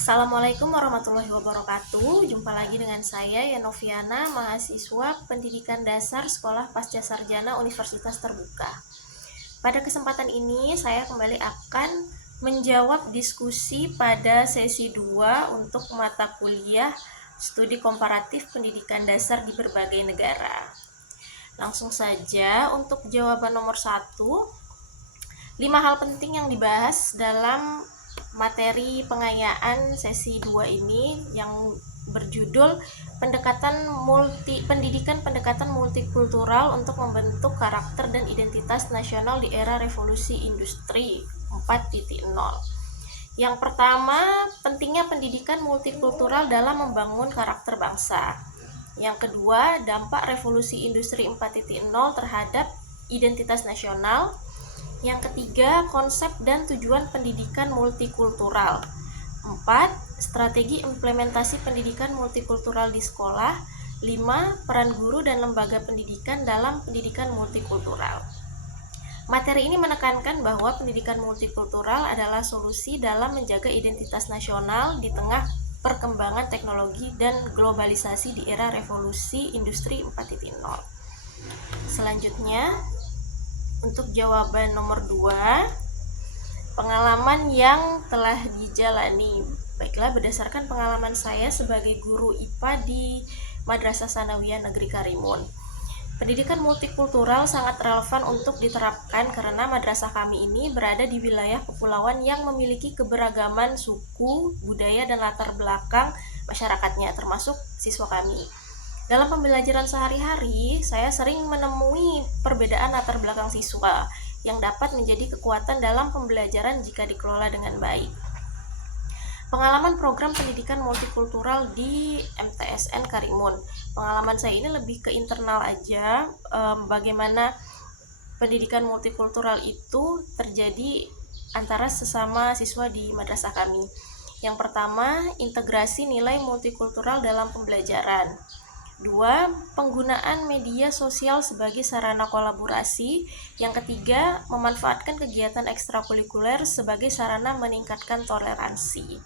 Assalamualaikum warahmatullahi wabarakatuh. Jumpa lagi dengan saya Yanoviana, mahasiswa Pendidikan Dasar Sekolah Pasca Sarjana Universitas Terbuka. Pada kesempatan ini saya kembali akan menjawab diskusi pada sesi 2 untuk mata kuliah Studi Komparatif Pendidikan Dasar di berbagai negara. Langsung saja untuk jawaban nomor 1. 5 hal penting yang dibahas dalam materi pengayaan sesi 2 ini yang berjudul pendidikan multikultural untuk membentuk karakter dan identitas nasional di era revolusi industri 4.0. Yang pertama, pentingnya pendidikan multikultural dalam membangun karakter bangsa. Yang kedua, dampak revolusi industri 4.0 terhadap identitas nasional. Yang ketiga, konsep dan tujuan pendidikan multikultural. 4. Strategi implementasi pendidikan multikultural di sekolah. 5. Peran guru dan lembaga pendidikan dalam pendidikan multikultural. Materi ini menekankan bahwa pendidikan multikultural adalah solusi dalam menjaga identitas nasional di tengah perkembangan teknologi dan globalisasi di era revolusi industri 4.0. Selanjutnya, untuk jawaban nomor 2, pengalaman yang telah dijalani. Baiklah, berdasarkan pengalaman saya sebagai guru IPA di Madrasah Sanawiyah Negeri Karimun, pendidikan multikultural sangat relevan untuk diterapkan karena madrasah kami ini berada di wilayah kepulauan yang memiliki keberagaman suku, budaya, dan latar belakang masyarakatnya, termasuk siswa kami. Dalam pembelajaran sehari-hari, saya sering menemui perbedaan latar belakang siswa yang dapat menjadi kekuatan dalam pembelajaran jika dikelola dengan baik. Pengalaman program pendidikan multikultural di MTSN Karimun. Pengalaman saya ini lebih ke internal aja, bagaimana pendidikan multikultural itu terjadi antara sesama siswa di madrasah kami. Yang pertama, integrasi nilai multikultural dalam pembelajaran. 2. Penggunaan media sosial sebagai sarana kolaborasi. Yang ketiga, memanfaatkan kegiatan ekstrakurikuler sebagai sarana meningkatkan toleransi.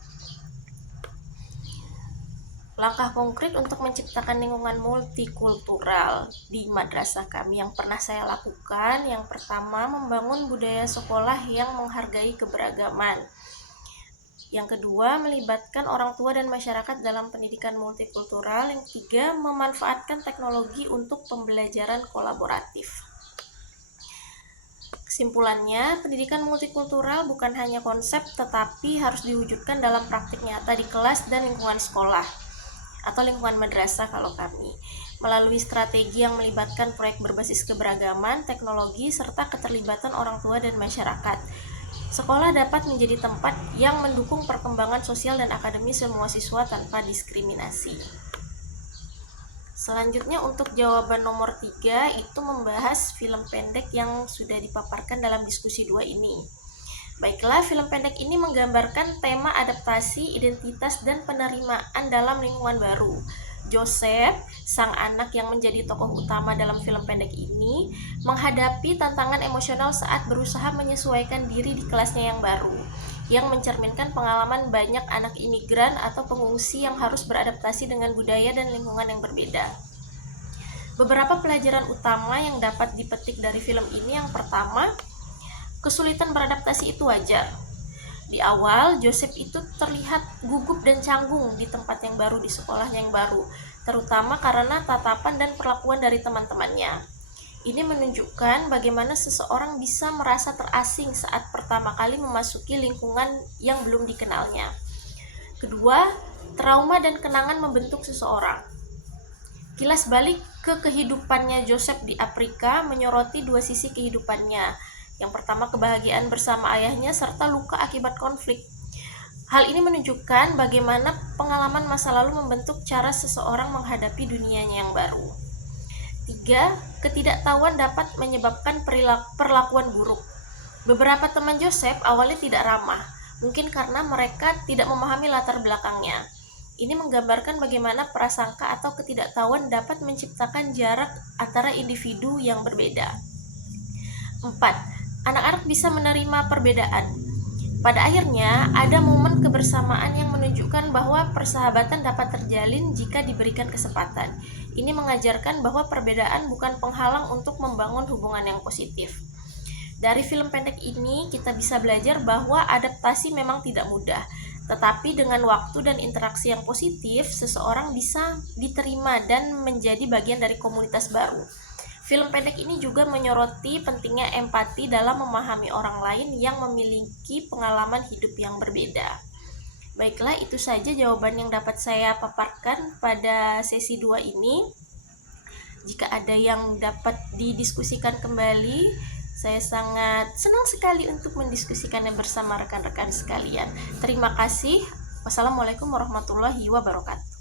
Langkah konkret untuk menciptakan lingkungan multikultural di madrasah kami yang pernah saya lakukan. Yang pertama, membangun budaya sekolah yang menghargai keberagaman. Yang kedua, melibatkan orang tua dan masyarakat dalam pendidikan multikultural. Yang ketiga, memanfaatkan teknologi untuk pembelajaran kolaboratif. Kesimpulannya, pendidikan multikultural bukan hanya konsep, tetapi harus diwujudkan dalam praktik nyata di kelas dan lingkungan sekolah, atau lingkungan madrasah kalau kami, melalui strategi yang melibatkan proyek berbasis keberagaman, teknologi, serta keterlibatan orang tua dan masyarakat. Sekolah dapat menjadi tempat yang mendukung perkembangan sosial dan akademis semua siswa tanpa diskriminasi. Selanjutnya untuk jawaban nomor 3 itu membahas film pendek yang sudah dipaparkan dalam diskusi 2 ini. Baiklah, film pendek ini menggambarkan tema adaptasi, identitas, dan penerimaan dalam lingkungan baru. Joseph, sang anak yang menjadi tokoh utama dalam film pendek ini, menghadapi tantangan emosional saat berusaha menyesuaikan diri di kelasnya yang baru, yang mencerminkan pengalaman banyak anak imigran atau pengungsi yang harus beradaptasi dengan budaya dan lingkungan yang berbeda. Beberapa pelajaran utama yang dapat dipetik dari film ini, yang pertama, kesulitan beradaptasi itu wajar. Di awal, Joseph itu terlihat gugup dan canggung di tempat yang baru, di sekolahnya yang baru, terutama karena tatapan dan perlakuan dari teman-temannya. Ini menunjukkan bagaimana seseorang bisa merasa terasing saat pertama kali memasuki lingkungan yang belum dikenalnya. Kedua, trauma dan kenangan membentuk seseorang. Kilas balik ke kehidupannya Joseph di Afrika menyoroti dua sisi kehidupannya. Yang pertama, kebahagiaan bersama ayahnya serta luka akibat konflik. Hal ini menunjukkan bagaimana pengalaman masa lalu membentuk cara seseorang menghadapi dunianya yang baru. 3. Ketidaktahuan dapat menyebabkan perlakuan buruk. Beberapa teman Joseph awalnya tidak ramah, mungkin karena mereka tidak memahami latar belakangnya. Ini menggambarkan bagaimana prasangka atau ketidaktahuan dapat menciptakan jarak antara individu yang berbeda. 4. Anak-anak bisa menerima perbedaan. Pada akhirnya, ada momen kebersamaan yang menunjukkan bahwa persahabatan dapat terjalin jika diberikan kesempatan. Ini mengajarkan bahwa perbedaan bukan penghalang untuk membangun hubungan yang positif. Dari film pendek ini, kita bisa belajar bahwa adaptasi memang tidak mudah, tetapi dengan waktu dan interaksi yang positif, seseorang bisa diterima dan menjadi bagian dari komunitas baru. Film pendek ini juga menyoroti pentingnya empati dalam memahami orang lain yang memiliki pengalaman hidup yang berbeda. Baiklah, itu saja jawaban yang dapat saya paparkan pada sesi 2 ini. Jika ada yang dapat didiskusikan kembali, saya sangat senang sekali untuk mendiskusikannya bersama rekan-rekan sekalian. Terima kasih. Wassalamualaikum warahmatullahi wabarakatuh.